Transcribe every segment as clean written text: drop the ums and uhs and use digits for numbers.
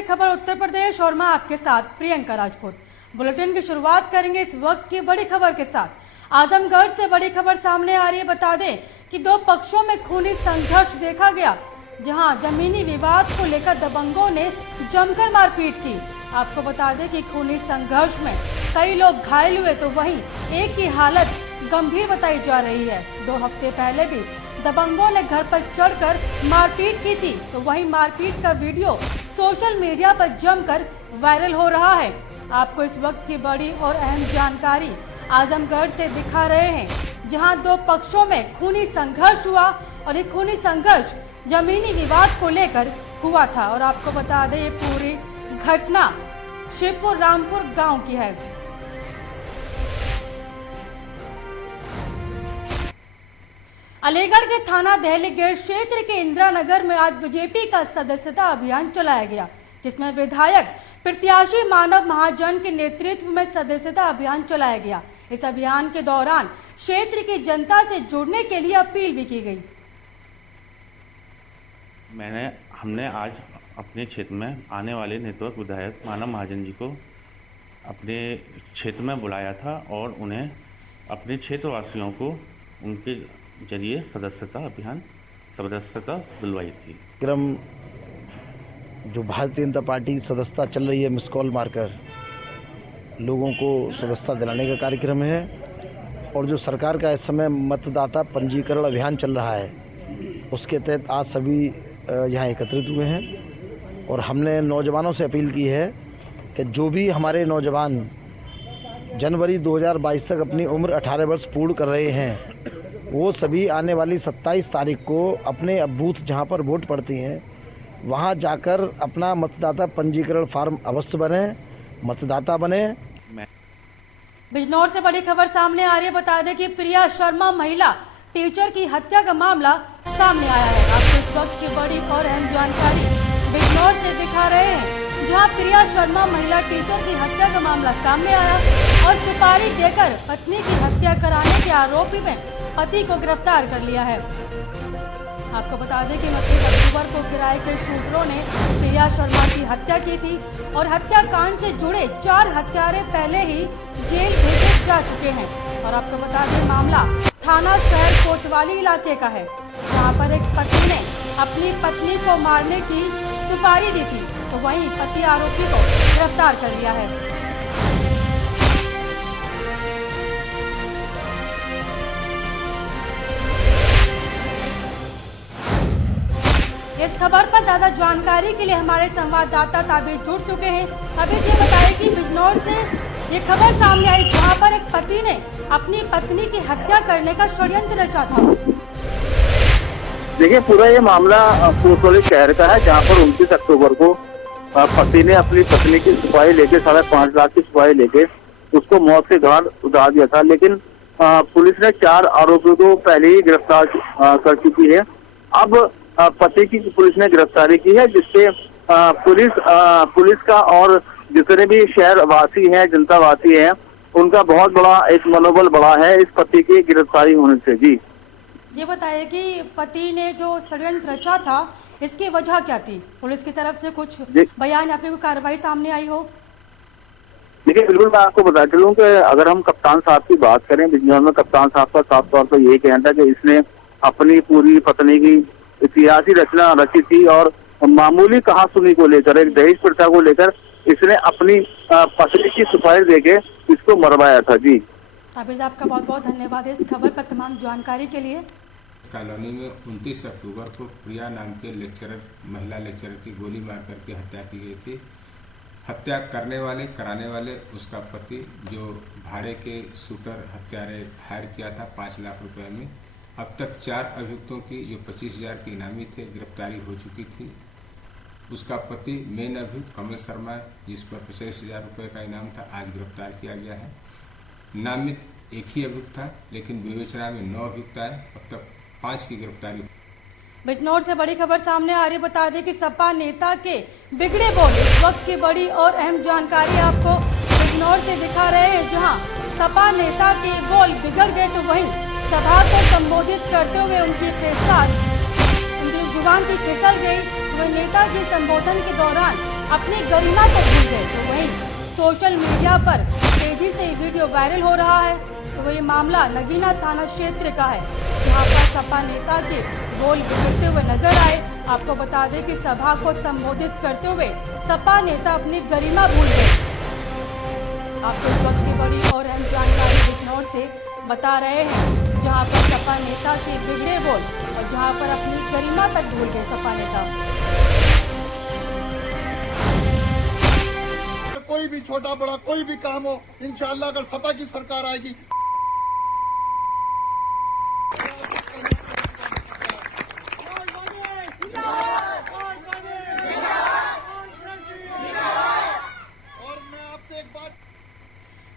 बड़ी खबर उत्तर प्रदेश और मैं आपके साथ प्रियंका राजपूत। बुलेटिन की शुरुआत करेंगे इस वक्त की बड़ी खबर के साथ। आजमगढ़ से बड़ी खबर सामने आ रही है। बता दें कि दो पक्षों में खूनी संघर्ष देखा गया, जहां जमीनी विवाद को लेकर दबंगों ने जमकर मारपीट की। आपको बता दें कि खूनी संघर्ष में कई लोग घायल हुए तो वहीं एक की हालत गंभीर बताई जा रही है। 2 हफ्ते पहले भी दबंगों ने घर पर चढ़कर मारपीट की थी, तो वहीं मारपीट का वीडियो सोशल मीडिया पर जमकर वायरल हो रहा है। आपको इस वक्त की बड़ी और अहम जानकारी आजमगढ़ से दिखा रहे हैं, जहां 2 पक्षों में खूनी संघर्ष हुआ और ये खूनी संघर्ष जमीनी विवाद को लेकर हुआ था। और आपको बता दें ये पूरी घटना शिवपुर रामपुर गांव की है। अलीगढ़ के थाना दहली गेट क्षेत्र के इंदिरा नगर में आज बीजेपी का सदस्यता अभियान चलाया गया, जिसमें विधायक प्रत्याशी मानव महाजन के नेतृत्व में सदस्यता अभियान चलाया गया। इस अभियान के दौरान क्षेत्र की जनता से जुड़ने के लिए अपील भी की गई। हमने आज अपने क्षेत्र में आने वाले नेतृत्व विधायक मानव महाजन जी को अपने क्षेत्र में बुलाया था और उन्हें अपने क्षेत्रवासियों को उनके जरिए सदस्यता दिलवाई थी। क्रम जो भारतीय जनता पार्टी की सदस्यता चल रही है, मिस कॉल मारकर लोगों को सदस्यता दिलाने का कार्यक्रम है। और जो सरकार का इस समय मतदाता पंजीकरण अभियान चल रहा है, उसके तहत आज सभी यहाँ एकत्रित हुए हैं। और हमने नौजवानों से अपील की है कि जो भी हमारे नौजवान जनवरी 2022 तक अपनी उम्र 18 वर्ष पूर्ण कर रहे हैं, वो सभी आने वाली 27 तारीख को अपने बूथ जहाँ पर वोट पड़ती हैं वहाँ जाकर अपना मतदाता पंजीकरण फार्म अवश्य बने, मतदाता बने। बिजनौर से बड़ी खबर सामने आ रही है। बता दें कि प्रिया शर्मा महिला टीचर की हत्या का मामला सामने आया है। आपको इस वक्त की बड़ी और अहम जानकारी बिजनौर से दिखा रहे हैं, जहां प्रिया शर्मा महिला टीचर की हत्या का मामला सामने आया और सुपारी देकर पत्नी की हत्या कराने के आरोपी में पति को गिरफ्तार कर लिया है। आपको बता दें कि 29 अक्टूबर को किराए के शूटरों ने प्रिया शर्मा की हत्या की थी और हत्याकांड से जुड़े 4 हत्यारे पहले ही जेल भेजे जा चुके हैं। और आपको बता दें मामला थाना शहर कोतवाली इलाके का है, जहां पर एक पति ने अपनी पत्नी को मारने की सुपारी दी थी, तो वहीं पति आरोपी को गिरफ्तार कर लिया है। इस खबर पर ज्यादा जानकारी के लिए हमारे संवाददाता ताबिर जुड़ चुके हैं। अभी ये बताएं कि बिजनौर से ये खबर सामने आई, जहां पर एक पति ने अपनी पत्नी की हत्या करने का षड्यंत्र रचा था। देखिए, पूरा ये मामला कोतवाली शहर का है, जहां पर 29 अक्टूबर को पति ने अपनी पत्नी की सुपारी लेके 5.5 लाख की सुपारी लेके उसको मौत के घाट उतार दिया था। लेकिन पुलिस ने 4 आरोपियों को पहले ही गिरफ्तार कर चुकी है। अब पति की पुलिस ने गिरफ्तारी की है, जिससे पुलिस का और जितने भी शहर वासी हैं, जनता वासी हैं, उनका बहुत बड़ा एक मनोबल बढ़ा है इस पति की गिरफ्तारी होने से। जी, ये बताइए कि पति ने जो षड्यंत्र रचा था, इसकी वजह क्या थी? पुलिस की तरफ से कुछ बयान या फिर कोई कार्रवाई सामने आई हो? देखिए, बिल्कुल मैं आपको बता चलूं कि अगर हम कप्तान साहब की बात करें, बिजनौर में कप्तान साहब का साफ तौर पर यही कहना था कि इसने अपनी पूरी पत्नी की इतिहासी रचना रची थी और मामूली कहासुनी को लेकर, एक दहेज प्रथा को लेकर इसने अपनी पत्नी की सुपारी देके इसको मरवाया था। जी, ताबिज आपका बहुत बहुत धन्यवाद इस खबर पर तमाम जानकारी के लिए। कॉलोनी में 29 अक्टूबर को प्रिया नाम के महिला लेक्चरर की गोली मार करके हत्या की गई थी। हत्या कराने वाले उसका पति, जो भाड़े के शूटर हत्यारे फायर किया था 5 लाख रुपए में। अब तक 4 अभियुक्तों की, जो 25,000 की इनामी थे, गिरफ्तारी हो चुकी थी। उसका पति मेन अभियुक्त कमल शर्मा, जिस पर 25,000 रुपये का इनाम था, आज गिरफ्तार किया गया है। नामित एक ही अभियुक्त था, लेकिन विवेचना में 9 अभियुक्त आए। अब तक 5 की गिरफ्तारी। बिजनौर से बड़ी खबर सामने आ रही है। बता दें कि सपा नेता के बिगड़े बोल, इस वक्त की बड़ी और अहम जानकारी आपको बिजनौर से दिखा रहे हैं, जहां सपा नेता के बोल बिगड़ गए तो वहीं सभा को संबोधित करते हुए उनकी जुबान की फिसल गई। वह नेता के संबोधन के दौरान अपनी गरिमा तक भूल गए। तो वहीं सोशल मीडिया पर तेजी से वीडियो वायरल हो रहा है। तो वही मामला नगीना थाना क्षेत्र का है, जहां पर सपा नेता के बोल बिगड़ते हुए नजर आए। आपको बता दें कि सभा को संबोधित करते हुए सपा नेता अपनी गरिमा भूल गए। आपको इस वक्त की बड़ी और अहम जानकारी बिजनौर से बता रहे हैं, जहां पर सपा नेता के बिगड़े बोल और जहां पर अपनी गरिमा तक भूल गए सपा नेता। कोई भी छोटा बड़ा कोई भी काम हो, इंशाअल्लाह अगर सपा की सरकार आएगी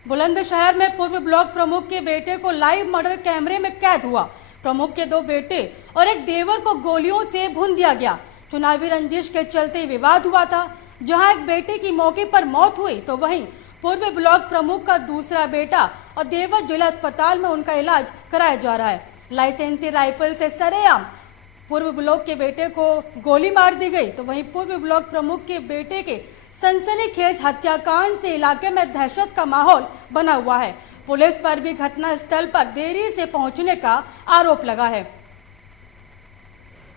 बुलंदशहर में पूर्व ब्लॉक प्रमुख के बेटे को लाइव मर्डर कैमरे में कैद हुआ। प्रमुख के 2 बेटे और एक देवर को गोलियों से भून दिया गया। चुनावी रंजिश के चलते विवाद हुआ था, जहां एक बेटे की मौके पर मौत हुई, तो वहीं पूर्व ब्लॉक प्रमुख का दूसरा बेटा और देवर जिला अस्पताल में उनका इलाज कराया जा रहा है। लाइसेंसी राइफल से सरेआम पूर्व ब्लॉक के बेटे को गोली मार दी गई। तो वहीं पूर्व ब्लॉक प्रमुख के बेटे के सनसनीखेज हत्याकांड से इलाके में दहशत का माहौल बना हुआ है। पुलिस पर भी घटना स्थल पर देरी से पहुंचने का आरोप लगा है।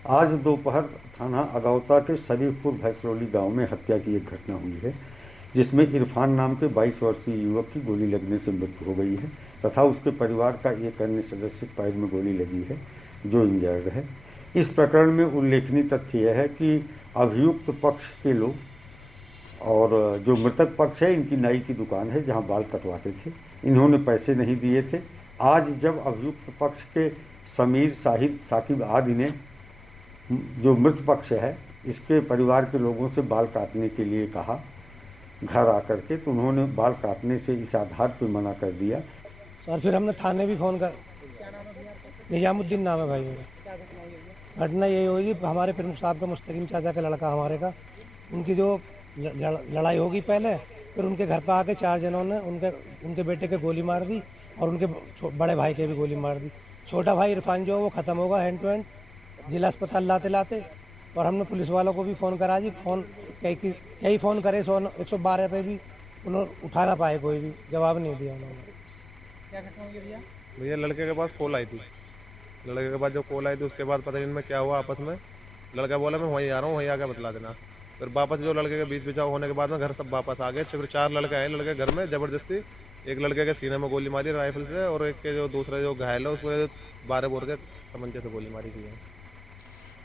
आज दोपहर थाना अगौता के शरीफपुर भैसरौली गांव में हत्या की एक घटना हुई है, जिसमें इरफान नाम के 22 वर्षीय युवक की गोली लगने से मृत्यु हो गई है तथा उसके परिवार का एक अन्य सदस्य पैर में गोली लगी है, जो इंजर्ड है। इस प्रकरण में उल्लेखनीय तथ्य यह है कि अभियुक्त पक्ष के लोग और जो मृतक पक्ष है, इनकी नाई की दुकान है जहां बाल कटवाते थे, इन्होंने पैसे नहीं दिए थे। आज जब अभियुक्त पक्ष के समीर, साहिद, साकिब आदि ने जो मृत पक्ष है इसके परिवार के लोगों से बाल काटने के लिए कहा घर आकर के, तो उन्होंने बाल काटने से इस आधार पर मना कर दिया। और फिर हमने थाने भी फ़ोन कर, निजामुद्दीन नाम है भाई मेरा। घटना यही हुई, हमारे प्रमुख साहब का मुस्तकीम चाचा का लड़का हमारे का, उनकी जो लड़ाई होगी पहले, फिर उनके घर पर आके 4 जनों ने उनके बेटे के गोली मार दी और उनके बड़े भाई के भी गोली मार दी। छोटा भाई इरफान जो वो ख़त्म होगा हैंड टू हैंड जिला अस्पताल लाते लाते। और हमने पुलिस वालों को भी फ़ोन करा जी, फ़ोन कई फ़ोन करे, 112 पे भी उन्होंने उठा ना पाए, कोई भी जवाब नहीं दिया उन्होंने। क्या घटना हुई भैया? लड़के के पास कॉल आई थी, लड़के के पास जो कॉल आई थी उसके बाद पता नहीं इनमें क्या हुआ आपस में। लड़का बोला मैं वहीं आ रहा हूँ, वहीं आकर बतला देना। फिर वापस जो लड़के के बीच बिचाव होने के बाद में घर सब वापस आ गए। फिर 4 लड़के आए लड़के घर में ज़बरदस्ती, एक लड़के के सीने में गोली मारी राइफल से और एक के जो दूसरा जो घायल है उसको 12 बोर के तमंचे से गोली मारी गई है।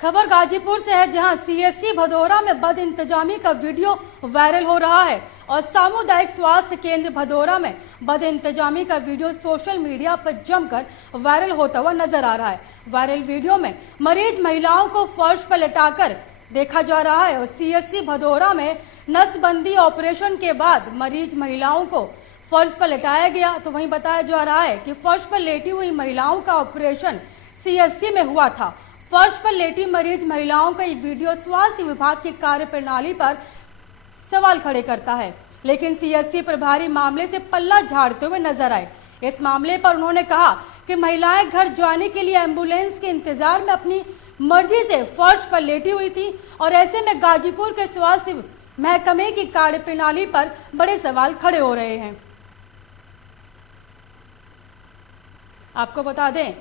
खबर गाजीपुर से है, जहां सीएससी भदौरा में बद इंतजामी का वीडियो वायरल हो रहा है और सामुदायिक स्वास्थ्य केंद्र भदौरा में बद इंतजामी का वीडियो सोशल मीडिया पर जमकर वायरल होता हुआ नजर आ रहा है। वायरल वीडियो में मरीज महिलाओं को फर्श पर लेटाकर देखा जा रहा है और सीएससी भदौरा में नसबंदी ऑपरेशन के बाद मरीज महिलाओं को फर्श पर लेटाया गया। तो वहीं बताया जा रहा है कि फर्श पर लेटी हुई महिलाओं का ऑपरेशन सीएससी में हुआ था। फर्श पर लेटी मरीज महिलाओं का ये वीडियो स्वास्थ्य विभाग की कार्यप्रणाली पर सवाल खड़े करता है, लेकिन सीएससी प्रभारी मामले से पल्ला झाड़ते हुए नजर आए। इस मामले पर उन्होंने कहा कि महिलाएं घर जाने के लिए एम्बुलेंस के इंतजार में अपनी मर्जी से फर्श पर लेटी हुई थी और ऐसे में गाजीपुर के स्वास्थ्य महकमे की कार्यप्रणाली पर बड़े सवाल खड़े हो रहे हैं। आपको बता दें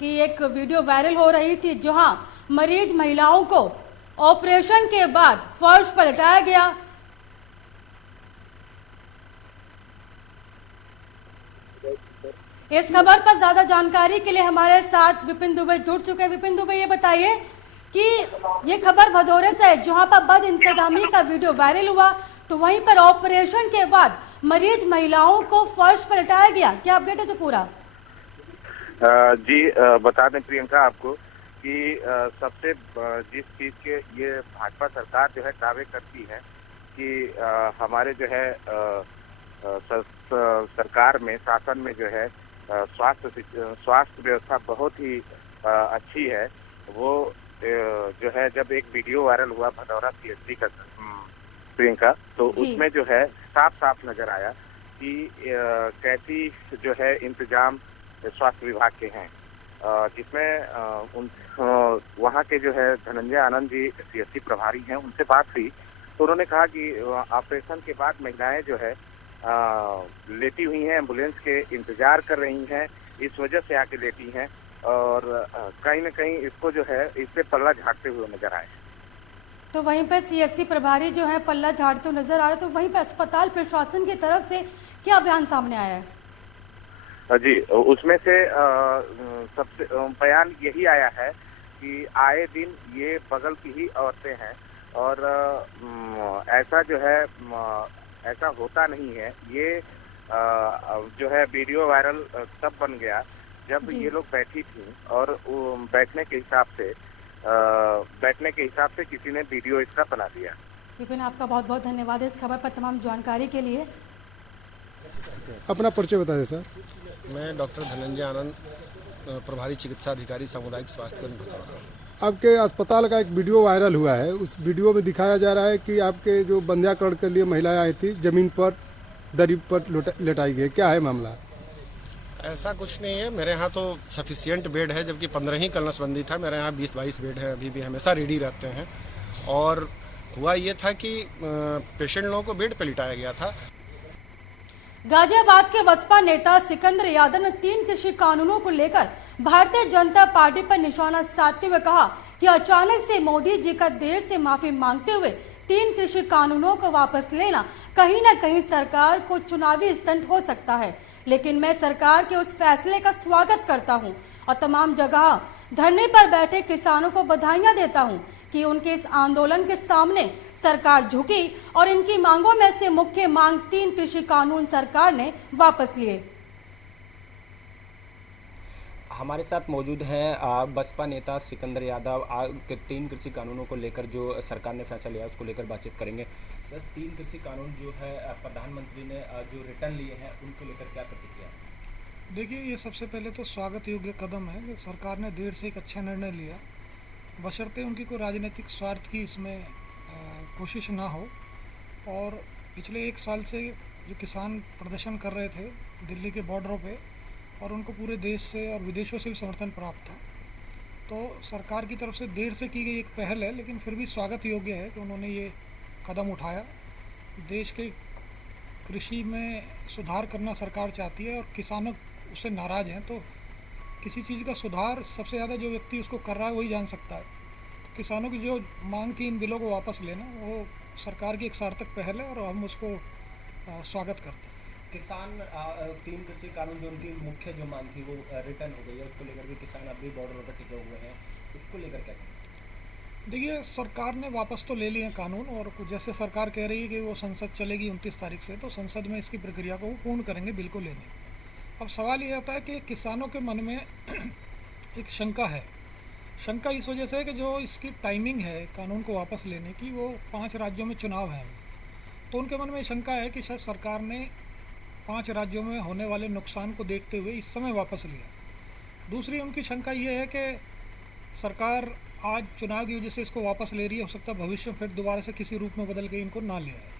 कि एक वीडियो वायरल हो रही थी, जहां मरीज महिलाओं को ऑपरेशन के बाद फर्श पर लेटाया गया। इस खबर पर ज्यादा जानकारी के लिए हमारे साथ विपिन दुबे जुड़ चुके हैं। विपिन दुबे, ये बताइए कि ये खबर भदौरे से है, जहां पर बद इंतजामी का वीडियो वायरल हुआ, तो वहीं पर ऑपरेशन के बाद मरीज महिलाओं को फर्श पर लेटाया गया। क्या अपडेट है जो पूरा? जी बता दें प्रियंका आपको कि सबसे जिस चीज के ये भाजपा सरकार जो है दावे करती है कि हमारे जो है सरकार में, शासन में जो है स्वास्थ्य व्यवस्था बहुत ही अच्छी है। वो जो है जब एक वीडियो वायरल हुआ भदौरा सीएससी का प्रियंका, तो उसमें जो है साफ साफ नजर आया कि कैसी जो है इंतजाम स्वास्थ्य विभाग के हैं, जिसमें वहाँ के जो है धनंजय आनंद जी सीएससी प्रभारी हैं, उनसे बात हुई तो उन्होंने कहा कि ऑपरेशन के बाद महिलाएं जो है लेटी हुई हैं, एम्बुलेंस के इंतजार कर रही हैं, इस वजह से आके लेटी हैं और कहीं न कहीं इसको जो है इस पे पल्ला झाड़ते हुए नजर आए। तो वहीं पर सीएससी प्रभारी जो है पल्ला झाड़ते हुए नजर आ रहे, तो वहीं पर अस्पताल प्रशासन की तरफ से क्या बयान सामने आया है? जी, उसमें से सबसे बयान यही आया है कि आए दिन ये बगल की ही औरतें हैं और ऐसा जो है ऐसा होता नहीं है। ये जो है वीडियो वायरल तब बन गया जब ये लोग बैठी थी और बैठने के हिसाब से किसी ने वीडियो इसका बना दिया। विपिन, आपका बहुत बहुत धन्यवाद इस खबर पर तमाम जानकारी के लिए। अपना परिचय बता दें सर। मैं डॉक्टर धनंजय आनंद, प्रभारी चिकित्सा अधिकारी सामुदायिक स्वास्थ्य केंद्र भदौरा। आपके अस्पताल का एक वीडियो वायरल हुआ है, उस वीडियो में दिखाया जा रहा है कि आपके जो बंध्याकरण के लिए महिलाएं आई थी जमीन पर दरी पर लेटाई गई, क्या है मामला? ऐसा कुछ नहीं है, मेरे यहाँ तो सफिशिएंट बेड है, जबकि 15 ही कल नसबंदी था। मेरे यहाँ 20-22 बेड है, अभी भी हमेशा रेडी रहते हैं। और हुआ ये था कि पेशेंट लोगों को बेड पर लिटाया गया था। गाजियाबाद के बसपा नेता सिकंदर यादव ने 3 कृषि कानूनों को लेकर भारतीय जनता पार्टी पर निशाना साधते हुए कहा कि अचानक से मोदी जी का देर से माफी मांगते हुए 3 कृषि कानूनों को वापस लेना कहीं न कहीं सरकार को चुनावी स्टंट हो सकता है, लेकिन मैं सरकार के उस फैसले का स्वागत करता हूं और तमाम जगह धरने पर बैठे किसानों को बधाइयां देता हूं कि उनके इस आंदोलन के सामने सरकार झुकी और इनकी मांगों में से मुख्य मांग 3 कृषि कानून सरकार ने वापस लिए। हमारे साथ मौजूद हैं बसपा नेता सिकंदर यादव। के 3 कृषि कानूनों को लेकर जो सरकार ने फैसला लिया उसको लेकर बातचीत करेंगे। सर, 3 कृषि कानून जो है प्रधानमंत्री ने जो रिटर्न लिए हैं उनको लेकर क्या प्रतिक्रिया? देखिए, ये सबसे पहले तो स्वागत योग्य कदम है कि सरकार ने देर से एक अच्छा निर्णय लिया, बशर्ते उनकी कोई राजनीतिक स्वार्थ की इसमें कोशिश ना हो। और पिछले 1 साल से जो किसान प्रदर्शन कर रहे थे दिल्ली के बॉर्डरों पे, और उनको पूरे देश से और विदेशों से भी समर्थन प्राप्त था, तो सरकार की तरफ से देर से की गई एक पहल है, लेकिन फिर भी स्वागत योग्य है कि उन्होंने ये कदम उठाया। देश के कृषि में सुधार करना सरकार चाहती है और किसानों उससे नाराज़ हैं, तो किसी चीज़ का सुधार सबसे ज़्यादा जो व्यक्ति उसको कर रहा है वही जान सकता है। तो किसानों की जो मांग थी इन बिलों को वापस लेना, वो सरकार की एक सार्थक पहल है और हम उसको स्वागत करते हैं। किसान 3 कृषि कानून जो उनकी मुख्य जो मांग थी वो रिटर्न हो गई है, उसको लेकर भी किसान अभी बॉर्डर पर टिके हुए हैं, उसको लेकर क्या कहें? देखिए, सरकार ने वापस तो ले लिए हैं कानून, और जैसे सरकार कह रही है कि वो संसद चलेगी 29 तारीख से, तो संसद में इसकी प्रक्रिया को वो पूर्ण करेंगे, बिल को लेने। अब सवाल ये आता है कि किसानों के मन में एक शंका है। शंका इस वजह से है कि जो इसकी टाइमिंग है कानून को वापस लेने की, वो 5 राज्यों में चुनाव है, तो उनके मन में शंका है कि शायद सरकार ने 5 राज्यों में होने वाले नुकसान को देखते हुए इस समय वापस लिया। दूसरी उनकी शंका ये है कि सरकार आज चुनाव की वजह से इसको वापस ले रही है, हो सकता है भविष्य में फिर दोबारा से किसी रूप में बदल के इनको ना ले आए।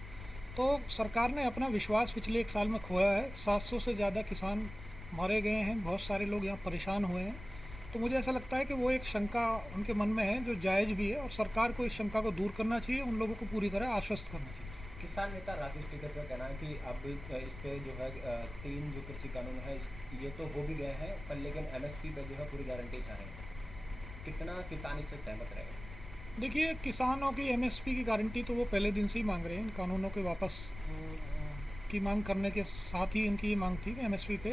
तो सरकार ने अपना विश्वास पिछले 1 साल में खोया है। 700 से ज़्यादा किसान मारे गए हैं, बहुत सारे लोग यहाँ परेशान हुए हैं। तो मुझे ऐसा लगता है कि वो एक शंका उनके मन में है जो जायज़ भी है, और सरकार को इस शंका को दूर करना चाहिए, उन लोगों को पूरी तरह आश्वस्त करना चाहिए। किसान नेता राकेश टिकैत का कहना है कि अब इस पे जो है 3 जो कृषि कानून है ये तो हो भी गए हैं, पर लेकिन MSP पे जो है पूरी गारंटी चाह रहे हैं। कितना किसान इससे सहमत रहेगा? देखिए, किसानों की MSP की गारंटी तो वो पहले दिन से ही मांग रहे हैं। इन कानूनों के वापस की मांग करने के साथ ही इनकी ये मांग थी कि MSP पे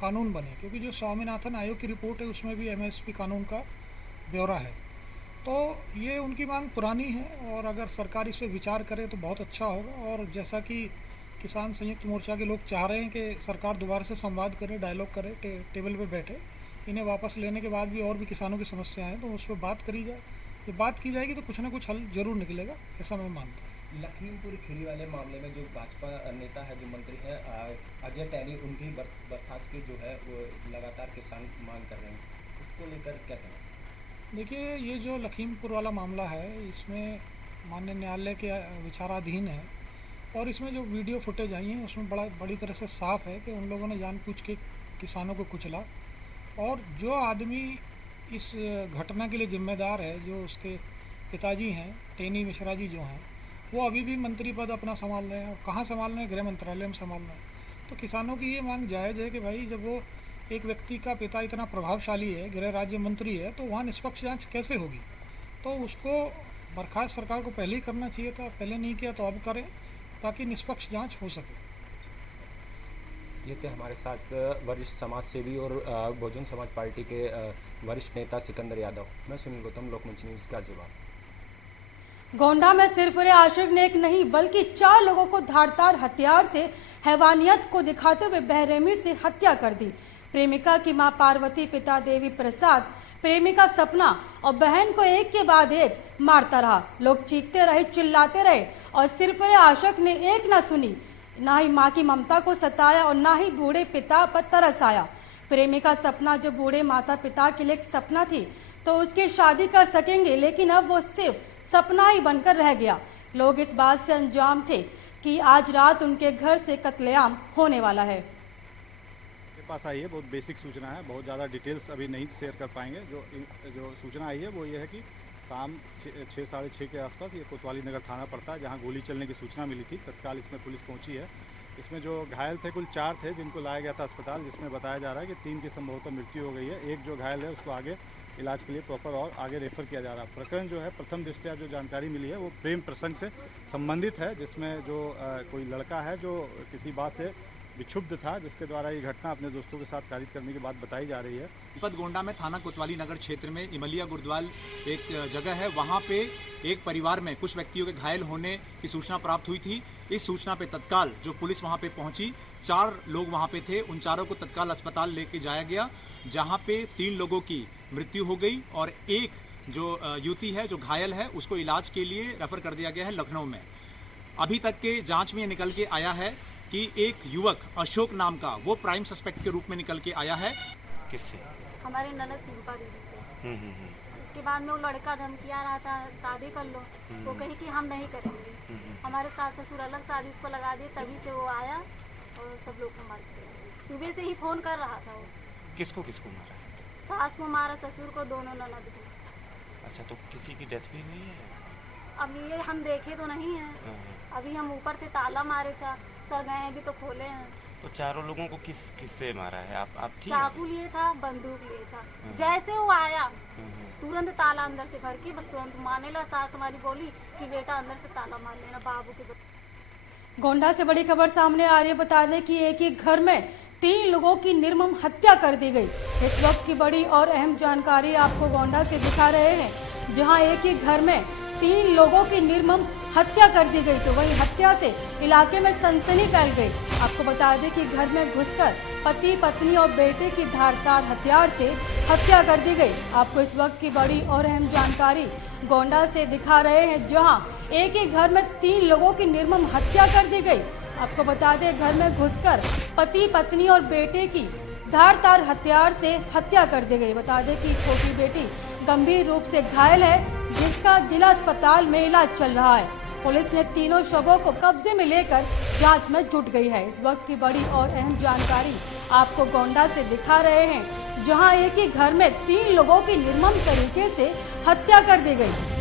कानून बने, क्योंकि जो स्वामीनाथन आयोग की रिपोर्ट है उसमें भी MSP कानून का ब्यौरा है। तो ये उनकी मांग पुरानी है, और अगर सरकार इस पर विचार करे तो बहुत अच्छा होगा। और जैसा कि किसान संयुक्त मोर्चा के लोग चाह रहे हैं कि सरकार दोबारा से संवाद करे, डायलॉग करे, टेबल पे बैठे, इन्हें वापस लेने के बाद भी और भी किसानों की समस्या हैं तो उस पर बात करी जाए। जब बात की जाएगी तो कुछ ना कुछ हल जरूर निकलेगा, ऐसा मैं मानता हूँ। लखीमपुर खीरी वाले मामले में जो भाजपा नेता है, जो मंत्री है अजय टैनी, उनकी बर्खास्तगी जो है वो लगातार किसान मांग कर रहे हैं, उसको लेकर क्या कहना? देखिए, ये जो लखीमपुर वाला मामला है इसमें माननीय न्यायालय के विचाराधीन है, और इसमें जो वीडियो फुटेज आई हैं उसमें बड़ी तरह से साफ है कि उन लोगों ने जानबूझ के किसानों को कुचला, और जो आदमी इस घटना के लिए जिम्मेदार है, जो उसके पिताजी हैं टेनी मिश्रा जी जो हैं, वो अभी भी मंत्री पद अपना संभाल रहे हैं। और कहाँ संभाल रहे हैं? गृह मंत्रालय में संभाल रहे हैं। तो किसानों की ये मांग जायज़ है कि भाई जब वो एक व्यक्ति का पिता इतना प्रभावशाली है, गृह राज्य मंत्री है, तो वहाँ निष्पक्ष जांच कैसे होगी? तो उसको बर्खास्त सरकार को पहले ही करना चाहिए था, पहले नहीं किया तो अब करें ताकि निष्पक्ष जांच हो सके। ये थे हमारे साथ वरिष्ठ समाज सेवी और बहुजन समाज पार्टी के वरिष्ठ नेता सिकंदर यादव। मैं सुनील गौतम, लोकमंच न्यूज़ का जवाब। गोंडा में सिर्फ आशिक ने एक नहीं बल्कि 4 लोगों को धारदार हथियार से हैवानियत को दिखाते हुए बेरहमी से हत्या कर दी। प्रेमिका की मां पार्वती, पिता देवी प्रसाद, प्रेमिका सपना और बहन को एक के बाद एक मारता रहा। लोग चीखते रहे, चिल्लाते रहे और सिर्फ आशिक ने एक न सुनी। ना ही मां की ममता को सताया और ना ही बूढ़े पिता पर तरस आया। प्रेमिका सपना जो बूढ़े माता पिता के लिए एक सपना थी तो उसकी शादी कर सकेंगे, लेकिन अब वो सिर्फ सपना ही बनकर रह गया। लोग इस बात से अनजान थे कि आज रात उनके घर से कत्लेआम होने वाला है। मेरे पास आई है बहुत बेसिक सूचना है, बहुत ज़्यादा डिटेल्स अभी नहीं शेयर कर पाएंगे। जो सूचना आई है वो ये है कि शाम 6 साढ़े 6 के आसपास ये कोतवाली नगर थाना पड़ता है, जहाँ गोली चलने की सूचना मिली थी। तत्काल इसमें पुलिस पहुंची है। इसमें जो घायल थे कुल 4 थे जिनको लाया गया था अस्पताल, जिसमें बताया जा रहा है कि 3 की संभवतः मृत्यु हो गई है। एक जो घायल है उसको आगे इलाज के लिए प्रॉपर और आगे रेफर किया जा रहा है। प्रकरण जो है प्रथम दृष्टया जो जानकारी मिली है वो प्रेम प्रसंग से संबंधित है, जिसमें जो कोई लड़का है जो किसी बात से विक्षुब्ध था, जिसके द्वारा ये घटना अपने दोस्तों के साथ कारित करने की बात बताई जा रही है। जनपद गोंडा में थाना कोतवाली नगर क्षेत्र में इमलिया गुरुद्वाल एक जगह है, वहाँ पे एक परिवार में कुछ व्यक्तियों के घायल होने की सूचना प्राप्त हुई थी। इस सूचना पे तत्काल जो पुलिस वहाँ पे पहुंची, 4 लोग वहाँ पे थे, उन चारों को तत्काल अस्पताल लेके जाया गया, जहाँ पे 3 लोगों की मृत्यु हो गई और एक जो युवती है जो घायल है उसको इलाज के लिए रेफर कर दिया गया है लखनऊ में। अभी तक के जाँच में ये निकल के आया है कि एक युवक अशोक नाम का वो प्राइम सस्पेक्ट के रूप में निकल के आया है। किससे? हमारे ननद सिंपा दीदी से। उसके बाद में वो लड़का धमकिया रहा था शादी कर लो, वो कही कि हम नहीं करेंगे। हमारे सास ससुर अलग शादी उसको लगा दिए, तभी से वो आया और सब लोग को मार दिया। सुबह से ही फोन कर रहा था वो। किसको किसको मारा? सास को मारा, ससुर को, दोनों ननद को। अच्छा, तो किसी की डेथ भी नहीं है? अब ये हम देखे तो नहीं है, अभी हम ऊपर से ताला मारे था, सर गए अभी तो खोले हैं। तो चारों लोगों को किससे मारा है? आप ठीक? चाकू लिए था, बंदूक लिए था। जैसे वो आया तुरंत ताला अंदर से भर के बस तुरंत मारने लगा। सास हमारी बोली कि बेटा अंदर से ताला मार लेना बाबू के। गोंडा से बड़ी खबर सामने आ रही है। बता दें कि एक ही घर में 3 लोगों की निर्मम हत्या कर दी गई। इस वक्त की बड़ी और अहम जानकारी आपको गोंडा से दिखा रहे हैं, जहां एक ही घर में 3 लोगों की निर्मम हत्या कर दी गई। तो वहीं हत्या से इलाके में सनसनी फैल गई। आपको बता दें कि घर में घुसकर पति, पत्नी और बेटे की धारदार हथियार से हत्या कर दी गई। आपको इस वक्त की बड़ी और अहम जानकारी गोंडा से दिखा रहे हैं, जहां एक ही घर में 3 लोगों की निर्मम हत्या कर दी गई। आपको बता दें घर में घुसकर पति, पत्नी और बेटे की धारदार हथियार से हत्या कर दी गई। बता दें कि छोटी बेटी गंभीर रूप से घायल है, जिसका जिला अस्पताल में इलाज चल रहा है। पुलिस ने तीनों शवों को कब्जे में लेकर जांच में जुट गई है। इस वक्त की बड़ी और अहम जानकारी आपको गोंडा से दिखा रहे हैं, जहां एक ही घर में 3 लोगों की निर्मम तरीके से हत्या कर दी गई।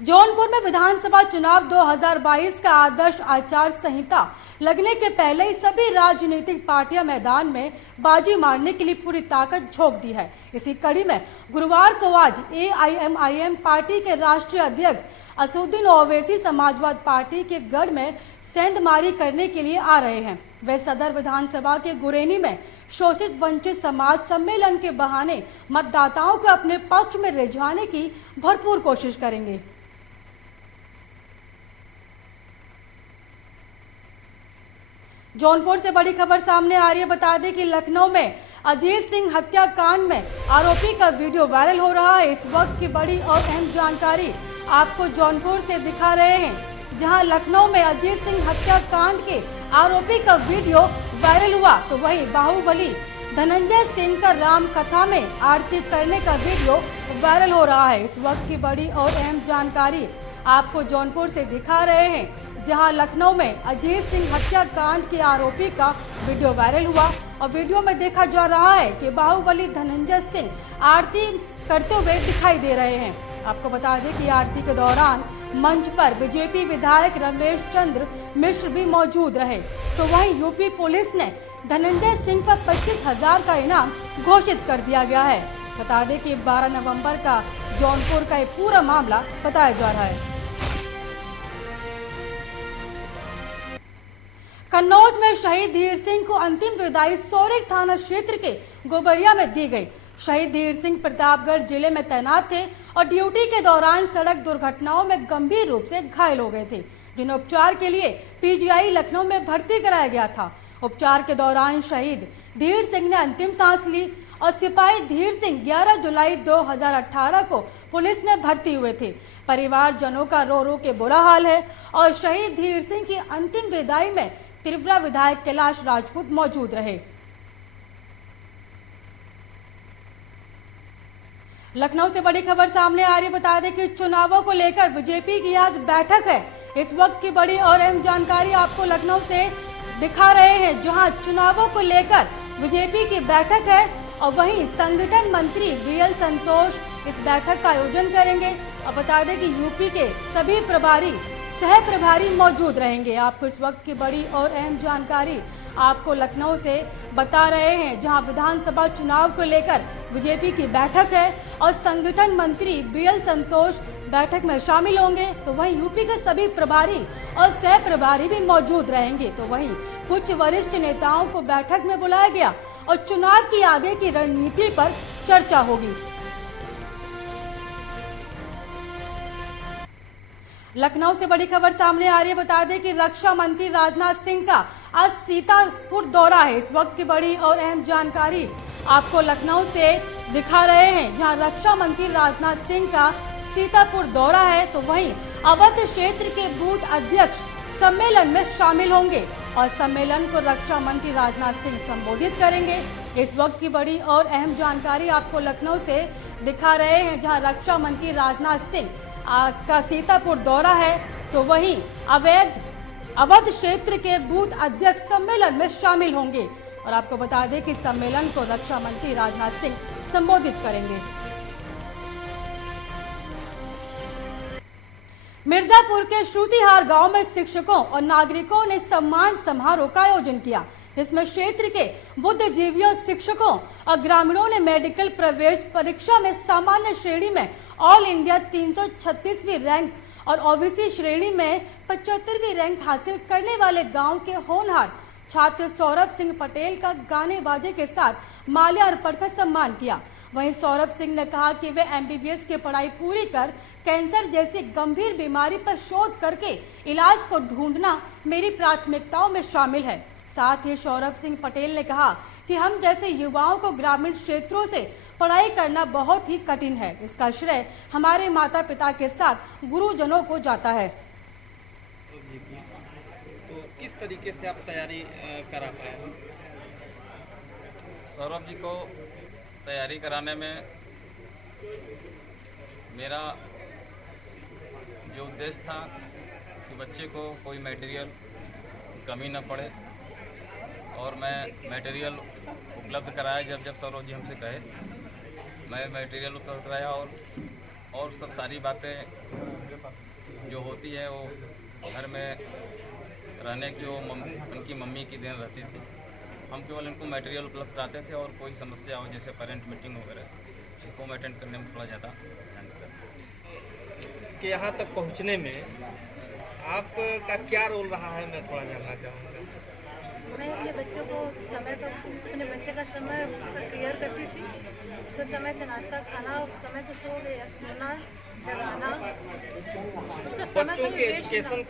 जौनपुर में विधानसभा चुनाव 2022 का आदर्श आचार संहिता लगने के पहले ही सभी राजनीतिक पार्टियां मैदान में बाजी मारने के लिए पूरी ताकत झोंक दी है। इसी कड़ी में गुरुवार को आज AIMIM पार्टी के राष्ट्रीय अध्यक्ष असुद्दीन ओवैसी समाजवाद पार्टी के गढ़ में सेंधमारी करने के लिए आ रहे हैं। वे सदर विधानसभा के गुरेनी में शोषित वंचित समाज सम्मेलन के बहाने मतदाताओं को अपने पक्ष में रिझाने की भरपूर कोशिश करेंगे। जौनपुर से बड़ी खबर सामने आ रही है। बता दें कि लखनऊ में अजीत सिंह हत्याकांड में आरोपी का वीडियो वायरल हो रहा है। इस वक्त की बड़ी और अहम जानकारी आपको जौनपुर से दिखा रहे हैं, जहां लखनऊ में अजीत सिंह हत्याकांड के आरोपी का वीडियो वायरल हुआ, तो वहीं बाहुबली धनंजय सिंह का राम कथा में आरती करने का वीडियो वायरल हो रहा है। इस वक्त की बड़ी और अहम जानकारी आपको जौनपुर से दिखा रहे हैं, जहां लखनऊ में अजीत सिंह हत्याकांड के आरोपी का वीडियो वायरल हुआ और वीडियो में देखा जा रहा है कि बाहुबली धनंजय सिंह आरती करते हुए दिखाई दे रहे हैं। आपको बता दें कि आरती के दौरान मंच पर बीजेपी विधायक रमेश चंद्र मिश्र भी मौजूद रहे। तो वहीं यूपी पुलिस ने धनंजय सिंह पर 25,000 का इनाम घोषित कर दिया गया है। बता दें कि 12 नवंबर का जौनपुर का एक पूरा मामला बताया जा रहा है। कन्नौज में शहीद धीर सिंह को अंतिम विदाई सोरेग थाना क्षेत्र के गोबरिया में दी गई। शहीद धीर सिंह प्रतापगढ़ जिले में तैनात थे और ड्यूटी के दौरान सड़क दुर्घटनाओं में गंभीर रूप से घायल हो गए थे, जिन्हें उपचार के लिए पीजीआई लखनऊ में भर्ती कराया गया था। उपचार के दौरान शहीद धीर सिंह ने अंतिम सांस ली और सिपाही धीर सिंह 11 जुलाई 2018 को पुलिस में भर्ती हुए थे। परिवारजनों का रो रो के बुरा हाल है और शहीद धीर सिंह की अंतिम विदाई में त्रिपुरा विधायक कैलाश राजपूत मौजूद रहे। लखनऊ से बड़ी खबर सामने आ रही। बता दें कि चुनावों को लेकर बीजेपी की आज बैठक है। इस वक्त की बड़ी और अहम जानकारी आपको लखनऊ से दिखा रहे हैं, जहां चुनावों को लेकर बीजेपी की बैठक है और वहीं संगठन मंत्री बीएल संतोष इस बैठक का आयोजन करेंगे। और बता दें कि यूपी के सभी प्रभारी सह प्रभारी मौजूद रहेंगे। आपको इस वक्त की बड़ी और अहम जानकारी आपको लखनऊ से बता रहे हैं, जहां विधानसभा चुनाव को लेकर बीजेपी की बैठक है और संगठन मंत्री बीएल संतोष बैठक में शामिल होंगे। तो वहीं यूपी के सभी प्रभारी और सह प्रभारी भी मौजूद रहेंगे। तो वहीं कुछ वरिष्ठ नेताओं को बैठक में बुलाया गया और चुनाव की आगे की रणनीति पर चर्चा होगी। लखनऊ से बड़ी खबर सामने आ रही है। बता दें कि रक्षा मंत्री राजनाथ सिंह का आज सीतापुर दौरा है। इस वक्त की बड़ी और अहम जानकारी आपको लखनऊ से दिखा रहे हैं, जहां रक्षा मंत्री राजनाथ सिंह का सीतापुर दौरा है। तो वहीं अवध क्षेत्र के बूथ अध्यक्ष सम्मेलन में शामिल होंगे और सम्मेलन को रक्षा मंत्री राजनाथ सिंह संबोधित करेंगे। इस वक्त की बड़ी और अहम जानकारी आपको लखनऊ से दिखा रहे हैं, जहां रक्षा मंत्री राजनाथ सिंह का सीतापुर दौरा है। तो वहीं अवध क्षेत्र के बूथ अध्यक्ष सम्मेलन में शामिल होंगे और आपको बता दें कि सम्मेलन को रक्षा मंत्री राजनाथ सिंह संबोधित करेंगे। मिर्जापुर के श्रुतिहार गांव में शिक्षकों और नागरिकों ने सम्मान समारोह का आयोजन किया। इसमें क्षेत्र के बुद्धिजीवियों, शिक्षकों और ग्रामीणों ने मेडिकल प्रवेश परीक्षा में सामान्य श्रेणी में ऑल इंडिया 336वीं रैंक और ओबीसी श्रेणी में 75वीं रैंक हासिल करने वाले गांव के होनहार छात्र सौरभ सिंह पटेल का गाने बाजे के साथ माल्या अर्पण कर सम्मान किया। वहीं सौरभ सिंह ने कहा कि वे एमबीबीएस की पढ़ाई पूरी कर कैंसर जैसी गंभीर बीमारी पर शोध करके इलाज को ढूंढना मेरी प्राथमिकताओं में शामिल है। साथ ही सौरभ सिंह पटेल ने कहा कि हम जैसे युवाओं को ग्रामीण क्षेत्रों से पढ़ाई करना बहुत ही कठिन है। इसका श्रेय हमारे माता पिता के साथ गुरुजनों को जाता है। तो किस तरीके से आप तैयारी करा पाए? सौरभ जी को तैयारी कराने में मेरा जो उद्देश्य था कि बच्चे को कोई मटेरियल कमी न पड़े और मैं मटेरियल उपलब्ध कराया। जब सौरभ जी हमसे कहे, मैं मटेरियल उपलब्ध कराया और सब सारी बातें जो होती है वो घर में रहने की वो उनकी मम्मी की देन रहती थी। हम केवल इनको मटेरियल उपलब्ध कराते थे और कोई समस्या हो जैसे पेरेंट मीटिंग वगैरह, इसको मैं अटेंड करने में थोड़ा ज़्यादा ध्यान देता। कि यहाँ तक पहुँचने में आपका क्या रोल रहा है, मैं थोड़ा जानना चाहूँगा। मैं अपने बच्चों को समय तो अपने बच्चे का समय क्लियर करती थी, उसको समय से नाश्ता खाना, समय से सोना जगाना। बच्चों के एजुकेशन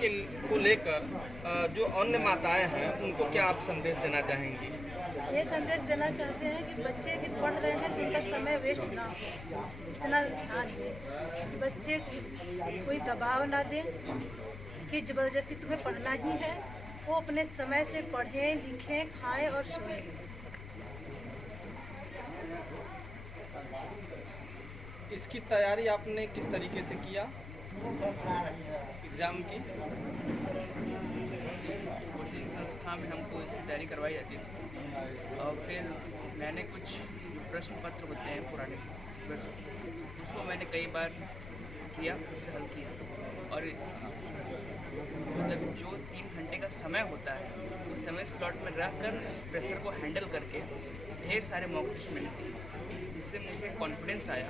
को लेकर जो अन्य माताएं हैं उनको क्या आप संदेश देना चाहेंगी? ये संदेश देना चाहते हैं कि बच्चे यदि पढ़ रहे हैं तो उनका समय वेस्ट ना हो, इतना ध्यान दें। बच्चे कोई दबाव ना दें कि ज़बरदस्ती तुम्हें पढ़ना ही है। वो अपने समय से पढ़ें, लिखें, खाएं और सोएं। इसकी तैयारी आपने किस तरीके से किया एग्ज़ाम की? कोचिंग संस्था में हमको इसकी तैयारी करवाई जाती थी और फिर मैंने कुछ प्रश्न पत्र होते हैं पुराने वर्ष जिसको मैंने कई बार किया, उसे हल किया। और जब जो 3 घंटे का समय होता है उस समय स्लॉट में रह कर उस प्रेशर को हैंडल करके ढेर सारे मॉक टेस्ट मैंने किए, जिससे मुझे कॉन्फिडेंस आया।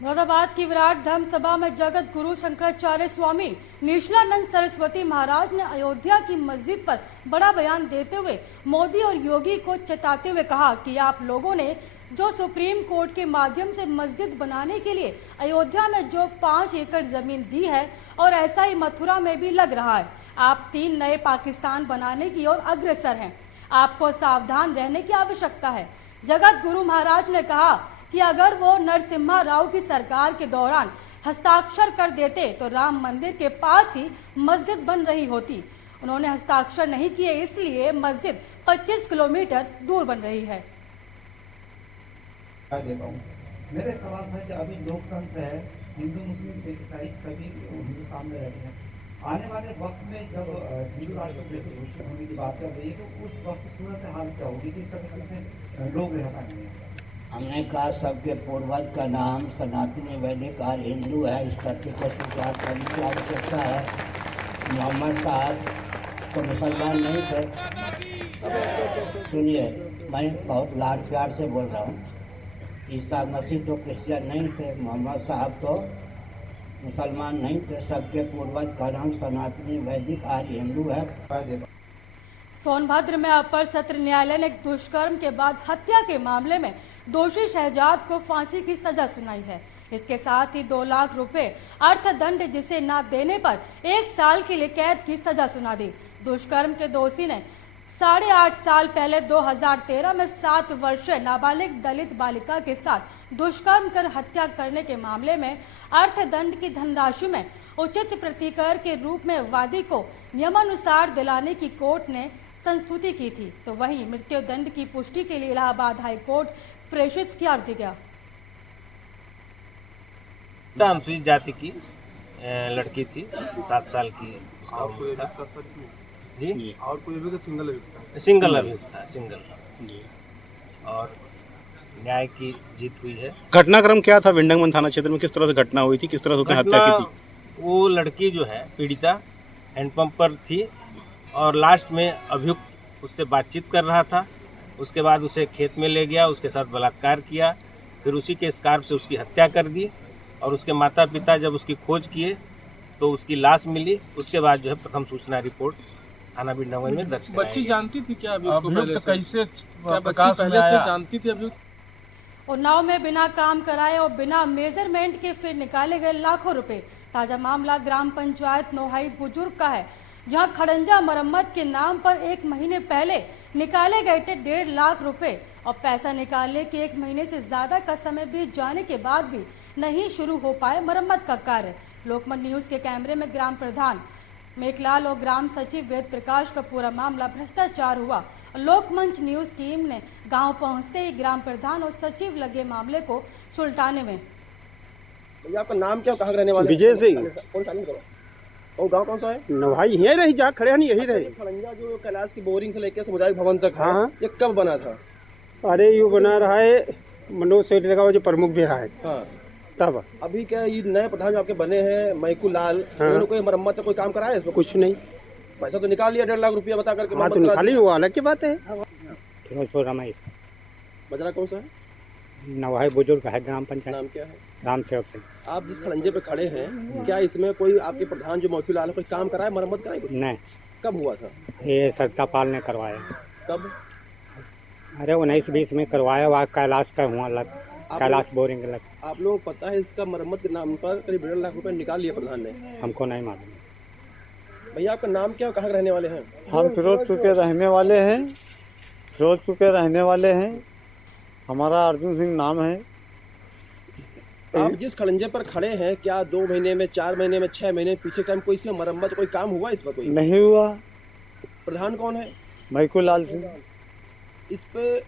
मुरादाबाद की विराट धर्म सभा में जगत गुरु शंकराचार्य स्वामी निशलानंद सरस्वती महाराज ने अयोध्या की मस्जिद पर बड़ा बयान देते हुए मोदी और योगी को चेताते हुए कहा कि आप लोगों ने जो सुप्रीम कोर्ट के माध्यम से मस्जिद बनाने के लिए अयोध्या में जो 5 एकड़ जमीन दी है और ऐसा ही मथुरा में भी लग रहा है, आप 3 नए पाकिस्तान बनाने की ओर अग्रसर हैं। आपको सावधान रहने की आवश्यकता है। जगत गुरु महाराज ने कहा कि अगर वो नरसिम्हा राव की सरकार के दौरान हस्ताक्षर कर देते तो राम मंदिर के पास ही मस्जिद बन रही होती। उन्होंने हस्ताक्षर नहीं किए, इसलिए मस्जिद 25 किलोमीटर दूर बन रही है। मेरे सवाल था कि अभी लोकतंत्र है, हिंदू मुस्लिम सिख ईसाई सभी हिंदुस्तान में रहते हैं। आने वाले वक्त में जब हिंदू राष्ट्र जैसे घोषित होने की बात कर रही है तो उस वक्त सूरत हाल क्या होगी कि सब से लोग रह पाएंगे? हमने कहा सबके पूर्वज का नाम सनातनी वैदिक और हिंदू है, इस तथ्य को स्वीकार करने की आवश्यकता है। मोहम्मद साहब तो मुसलमान नहीं थे। सुनिए, मैं बहुत लाड प्यार से बोल रहा हूँ। ईसा मसीह तो क्रिश्चियन नहीं थे, मोहम्मद साहब तो मुसलमान नहीं थे। सबके पूर्वज का नाम सनातनी वैदिक और हिंदू है। सोनभद्र में अपर सत्र न्यायालय ने दुष्कर्म के बाद हत्या के मामले में दोषी शहजाद को फांसी की सजा सुनाई है। इसके साथ ही 2 लाख रुपए अर्थदंड जिसे न देने पर 1 साल के लिए कैद की सजा सुना दी। दुष्कर्म के दोषी ने 8.5 साल पहले 2013 में 7 वर्षीय नाबालिग दलित बालिका के साथ दुष्कर्म कर हत्या करने के मामले में अर्थदंड की धनराशि में उचित प्रतिकर के रूप में वादी को नियमानुसार दिलाने की कोर्ट ने संस्तुति की थी। तो वहीं मृत्युदंड की पुष्टि के लिए इलाहाबाद हाई कोर्ट प्रेषित कर दिया गया। अनुसूचित जाति की लड़की थी, 7 साल की उसका उम्र था जी। और कोई अभियुक्त सिंगल अभियुक्त था सिंगल। और न्याय की जीत हुई है। घटनाक्रम क्या था? विंडंगमन थाना क्षेत्र में किस तरह से घटना हुई थी, किस तरह से उसने हत्या की थी? वो लड़की जो है पीड़िता हैंडपंप पर थी और लास्ट में अभियुक्त उससे बातचीत कर रहा था। उसके बाद उसे खेत में ले गया, उसके साथ बलात्कार किया, फिर उसी के स्कार्फ से उसकी हत्या कर दी। और उसके माता पिता जब उसकी खोज किए तो उसकी लाश मिली। उसके बाद जो है प्रथम सूचना रिपोर्ट थाना विंडंगमन में दर्ज कराया। बच्ची जानती थी क्या अभियुक्त को पहले से? कैसे प्रकाश पहले से जानती थी अभियुक्त? उन्नाव में बिना काम कराए और बिना मेजरमेंट के फिर निकाले गए लाखों रुपए। ताजा मामला ग्राम पंचायत नोहाई बुजुर्ग का है, जहां खड़ंजा मरम्मत के नाम पर 1 महीने पहले निकाले गए थे 1.5 लाख रुपए और पैसा निकालने के 1 महीने से ज्यादा का समय बीत जाने के बाद भी नहीं शुरू हो पाए मरम्मत का कार्य। लोकमत न्यूज के कैमरे में ग्राम प्रधान मेघलाल और ग्राम सचिव वेद प्रकाश का पूरा मामला भ्रष्टाचार हुआ। लोकमंच न्यूज टीम ने गांव पहुंचते ही ग्राम प्रधान और सचिव लगे मामले को सुलटाने में। आपका नाम क्या, कहाँ रहने वाले? विजय सिंह। कौन सा और गांव कौन सा है? नवाई यही रही, जहाँ खड़े हैं यही रहे। खड़ंजा जो कैलाश की बोरिंग से लेकर सामुदायिक भवन तक है, हाँ। ये कब बना था? अरे ये बना रहा है मनोज सेठ का जो प्रमुख भी रहा है। हाँ। तब अभी क्या ये नए प्रधान जो आपके बने हैं मैकू लाल, उन्होंने कोई मरम्मत का कोई काम कराया इसमें? कुछ नहीं। पैसा तो निकाल लिया 1.5 लाख रुपया बता करके। हाँ, तो निकाली, वो अलग की बात है। फिरोजपुर रमाई बजरा कौन सा है? नवाई बुजुर्ग है, ग्राम पंचायत। नाम क्या है? राम सेवक सिंह। आप जिस खड़ंजे पे खड़े हैं, क्या इसमें कोई आपके प्रधान जो मैकू लाल कोई काम कराया, मरम्मत कराई? नहीं। कब हुआ था? ये सत्तापाल ने करवाया। कब? अरे 19-20 में करवाया। वहाँ कैलाश का हुआ अलग, कैलाश बोरिंग अलग। आप लोगों को पता है इसका मरम्मत के नाम पर करीब 1.5 लाख रुपए निकाल लिया प्रधान ने? हमको नहीं मालूम। भैया आपका नाम क्या, कहाँ रहने वाले हैं? हम फिरोजपुर के रहने वाले हैं। फिरोजपुर के रहने वाले हैं। हमारा अर्जुन सिंह नाम है। आप जिस खड़ंजे पर खड़े हैं, क्या 2 महीने में, 4 महीने में, 6 महीने पीछे टाइम कोई इसमें मरम्मत कोई काम हुआ इस पर? कोई नहीं हुआ। प्रधान कौन है? मैकू लाल सिंह। इस पे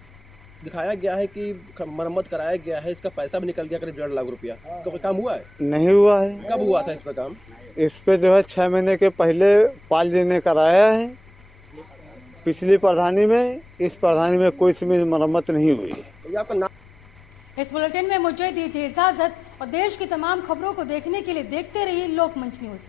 दिखाया गया है कि मरम्मत कराया गया है, इसका पैसा भी निकल गया करीब 1.5 लाख रुपया। तो कोई काम हुआ है? नहीं हुआ है। कब हुआ था इस पे काम? इस पे जो है 6 महीने के पहले पाल जी ने कराया है पिछली प्रधानी में। इस प्रधानी में कोई इसमें मरम्मत नहीं हुई है। आपका नाम? इस बुलेटिन में मुझे दीजिए इजाजत और देश की तमाम खबरों को देखने के लिए देखते रहिए लोकमंच न्यूज।